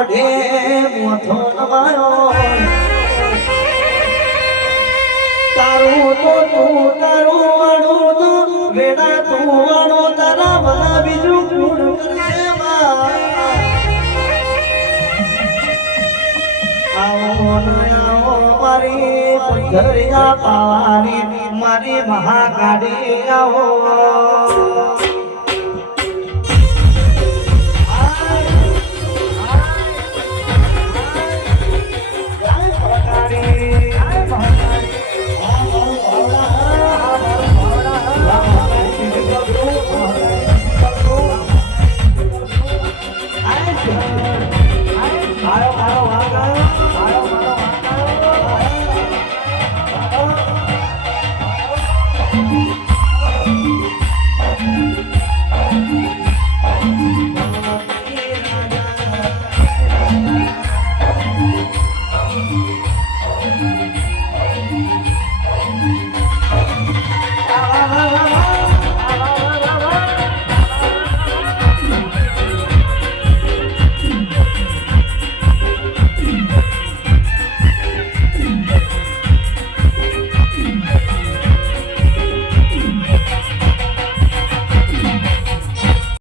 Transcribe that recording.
મોઢે મોથો નવાયો તારું તો તું તારું વાળું તો વેડા તું વાળો તારા બધા બીજું કોણ કરશે આવો આવો મારી પંથરિયા પાવાની મારી મહાકાળી આવો